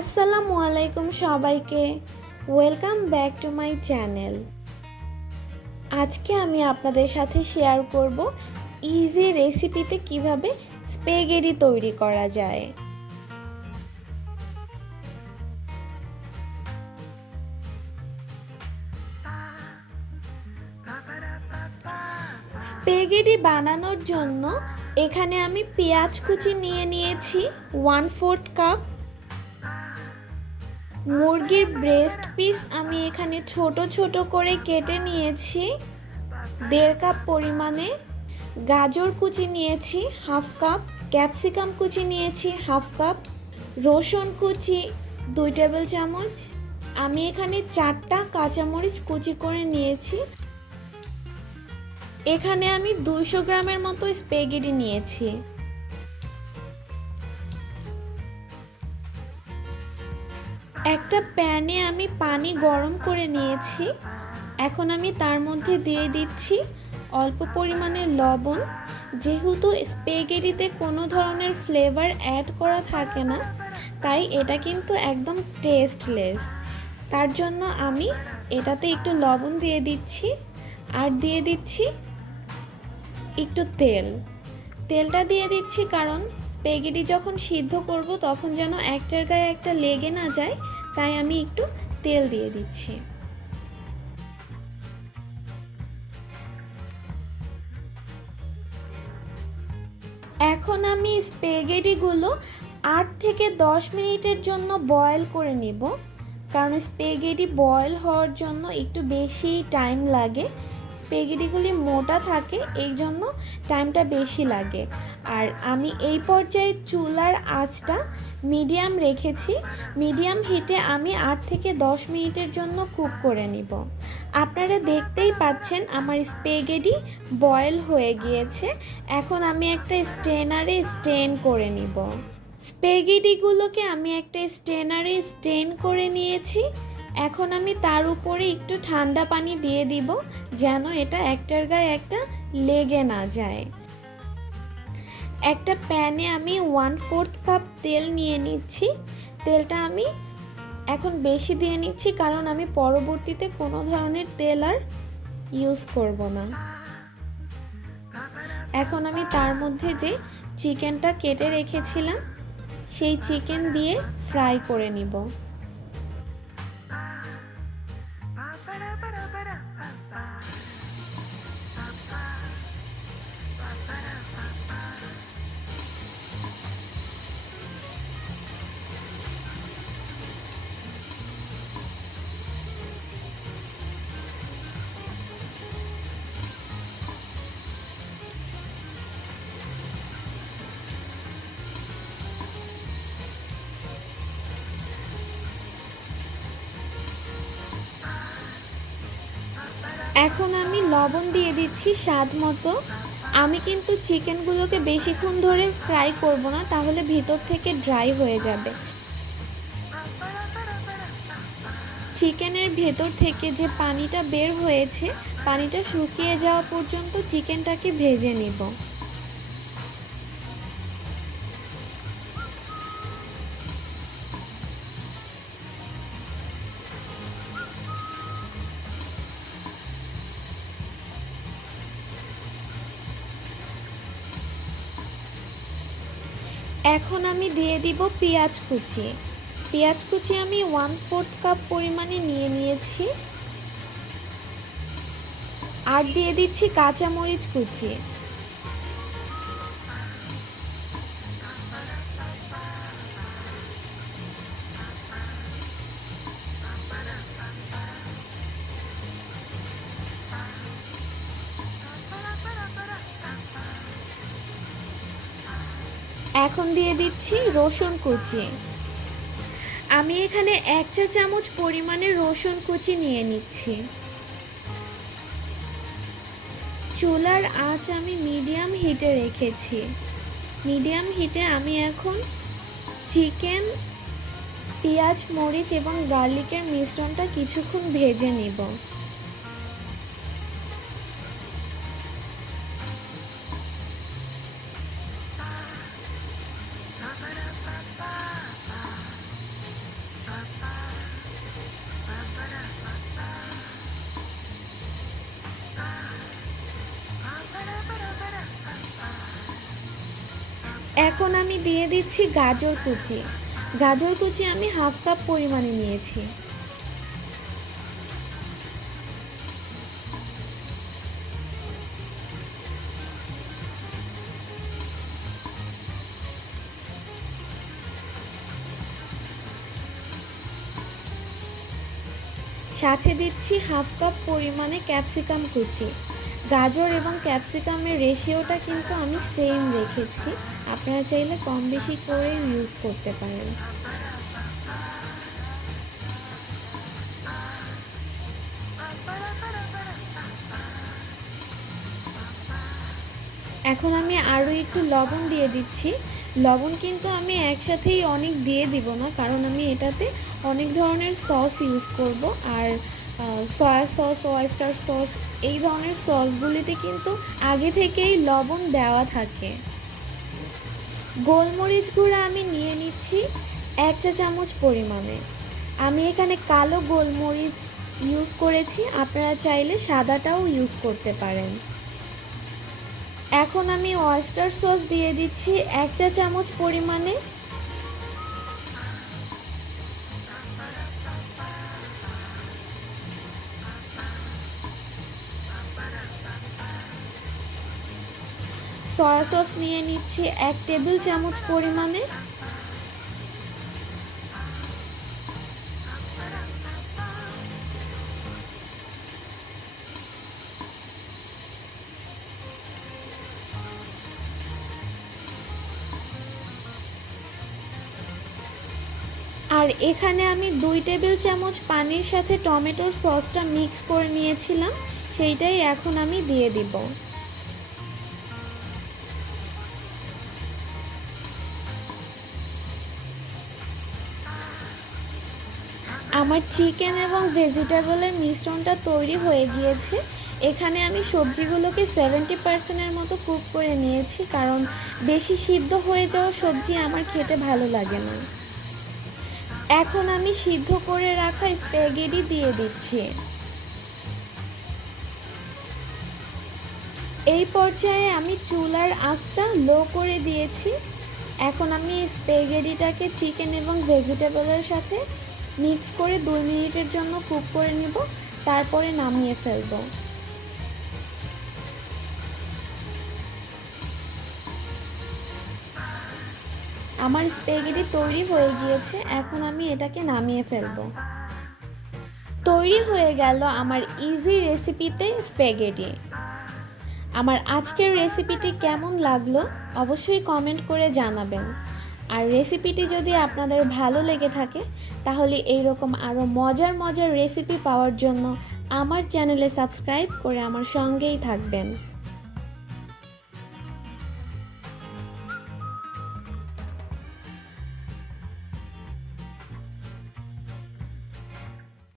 আসসালামু আলাইকুম সবাইকে, welcome back to my channel. আজকে আমি আপনাদের সাথে শেয়ার করব ইজি রেসিপিতে কিভাবে স্প্যাগেটি তৈরি করা যায়। স্প্যাগেটি বানানোর জন্য এখানে আমি পেঁয়াজ কুচি নিয়ে নিয়েছি 1/4 কাপ। মুরগির ব্রেস্ট পিস আমি এখানে ছোট ছোট করে কেটে নিয়েছি 1.5 কাপ পরিমাণে। গাজর কুচি নিয়েছি 1/2 কাপ, ক্যাপসিকাম কুচি নিয়েছি 1/2 কাপ, রসুন কুচি 2 টেবিল চামচ। আমি এখানে 4টা কাঁচামরিচ কুচি করে নিয়েছি। এখানে আমি 200 গ্রামের মতো স্প্যাগেটি নিয়েছি। একটা প্যানে আমি পানি গরম করে নিয়েছি। এখন আমি তার মধ্যে দিয়ে দিচ্ছি অল্প পরিমাণে লবণ। যেহেতু স্প্যাগেটিতে কোনো ধরনের ফ্লেভার অ্যাড করা থাকে না, তাই এটা কিন্তু একদম টেস্টলেস। তার জন্য আমি এটাতে একটু লবণ দিয়ে দিচ্ছি আর দিয়ে দিচ্ছি একটু তেলটা দিয়ে দিচ্ছি, কারণ স্প্যাগেটি যখন সিদ্ধ করব তখন যেন একটার গায়ে একটা লেগে না যায়, তাই আমি একটু তেল দিয়ে দিচ্ছি। এখন আমি স্প্যাগেটিগুলো 8 থেকে 10 মিনিটের জন্য বয়েল করে নিব, কারণ স্প্যাগেটি বয়েল হওয়ার জন্য একটু বেশি টাইম লাগে। স্প্যাগেটিগুলি মোটা থাকে, এই জন্য টাইমটা বেশি লাগে। আর আমি এই পর্যায়ে চুলার আঁচটা মিডিয়াম রেখেছি। মিডিয়াম হিটে আমি 8 থেকে 10 মিনিটের জন্য কুক করে নিব। আপনারা দেখতেই পাচ্ছেন আমার স্প্যাগেটি বয়েল হয়ে গিয়েছে। এখন আমি একটা স্ট্রেনারে স্টেন করে নিব। স্প্যাগেটিগুলোকে আমি একটা স্ট্রেনারে স্টেন করে নিয়েছি। এখন আমি তার উপরে একটু ঠান্ডা পানি দিয়ে দিব, যেন এটা একটার গায়ে একটা লেগে না যায়। একটা প্যানে আমি 1/4 কাপ তেল নিয়ে নিচ্ছি। তেলটা আমি এখন বেশি দিয়ে নিচ্ছি, কারণ আমি পরবর্তীতে কোনো ধরনের তেল আর ইউজ করব না। এখন আমি তার মধ্যে যে চিকেনটা কেটে রেখেছিলাম সেই চিকেন দিয়ে ফ্রাই করে নিব। এখন আমি লবণ দিয়ে দিচ্ছি স্বাদ মতো। আমি কিন্তু চিকেনগুলোকে বেশিক্ষণ ধরে ফ্রাই করব না, তাহলে ভিতর থেকে ড্রাই হয়ে যাবে। চিকেনের ভেতর থেকে যে পানিটা বের হয়েছে, পানিটা শুকিয়ে যাওয়া পর্যন্ত চিকেনটাকে ভেজে নিব। এখন আমি দিয়ে দিব পেঁয়াজ কুচি। পেঁয়াজ কুচি আমি 1/4 কাপ পরিমাণে নিয়ে নিয়েছি। আর দিয়ে দিচ্ছি কাঁচামরিচ কুচি। এখন দিয়ে দিচ্ছি রসুন কুচি। আমি এখানে 1 চা চামচ পরিমাণে রসুন কুচি নিয়ে নিচ্ছি। চুলার আঁচ আমি মিডিয়াম হিটে রেখেছি। মিডিয়াম হিটে আমি এখন চিকেন, পেঁয়াজ, মরিচ এবং গার্লিকের মিশ্রণটা কিছুক্ষণ ভেজে নিব। এখন আমি দিয়ে দিচ্ছি গাজর কুচি। গাজর কুচি আমি হাফ কাপ পরিমাণে নিয়েছি। সাথে দিচ্ছি হাফ কাপ পরিমাণে ক্যাপসিকাম কুচি। গাজর এবং ক্যাপসিকামের রেশিওটা কিন্তু আমি সেম রেখেছি, আপনারা চাইলে কম বেশি করে ইউজ করতে পারেন। এখন আমি আরও একটু লবণ দিয়ে দিচ্ছি। লবণ কিন্তু আমি একসাথেই অনেক দিয়ে দিব না, কারণ আমি এটাতে অনেক ধরনের সস ইউজ করব। আর সয়া সস, ওয়েস্টার সস, এই ধরনের সসগুলিতে কিন্তু আগে থেকেই লবণ দেওয়া থাকে। গোলমরিচ গুঁড়া আমি নিয়ে নিচ্ছি 1 চা চামচ পরিমাণে। আমি এখানে কালো গোলমরিচ ইউজ করেছি, আপনারা চাইলে সাদাটাও ইউজ করতে পারেন। এখন আমি ওয়েস্টার সস দিয়ে দিচ্ছি 1 চা চামচ পরিমাণে। সয়া সস নিয়ে নিচ্ছি 1 টেবিল চামচ পরিমাণে। আর এখানে আমি 2 টেবিল চামচ পানির সাথে টমেটোর সসটা মিক্স করে নিয়েছিলাম, সেইটাই এখন আমি দিয়ে দিব। আমার চিকেন এবং ভেজিটেবলের মিশ্রণটা তৈরি হয়ে গিয়েছে। এখানে আমি সবজিগুলোকে 70%-এর মতো কুক করে নিয়েছি, কারণ বেশি সিদ্ধ হয়ে যাওয়া সবজি আমার খেতে ভালো লাগে না। এখন আমি সিদ্ধ করে রাখা স্প্যাগেটি দিয়ে দিচ্ছি। এই পর্যায়ে আমি চুলার আঁচটা লো করে দিয়েছি। এখন আমি স্প্যাগেটিটাকে চিকেন এবং ভেজিটেবলের সাথে মিক্স করে 2 মিনিটের জন্য কুক করে নিব, তারপরে নামিয়ে ফেলব। আমার স্প্যাগেটি তৈরি হয়ে গিয়েছে, এখন আমি এটাকে নামিয়ে ফেলব। তৈরি হয়ে গেল আমার ইজি রেসিপিতে স্প্যাগেটি। আমার আজকের রেসিপিটি কেমন লাগলো অবশ্যই কমেন্ট করে জানাবেন। আর রেসিপিটি যদি আপনাদের ভালো লেগে থাকে তাহলে এইরকম আরও মজার মজার রেসিপি পাওয়ার জন্য আমার চ্যানেলে সাবস্ক্রাইব করে আমার সঙ্গেই থাকবেন।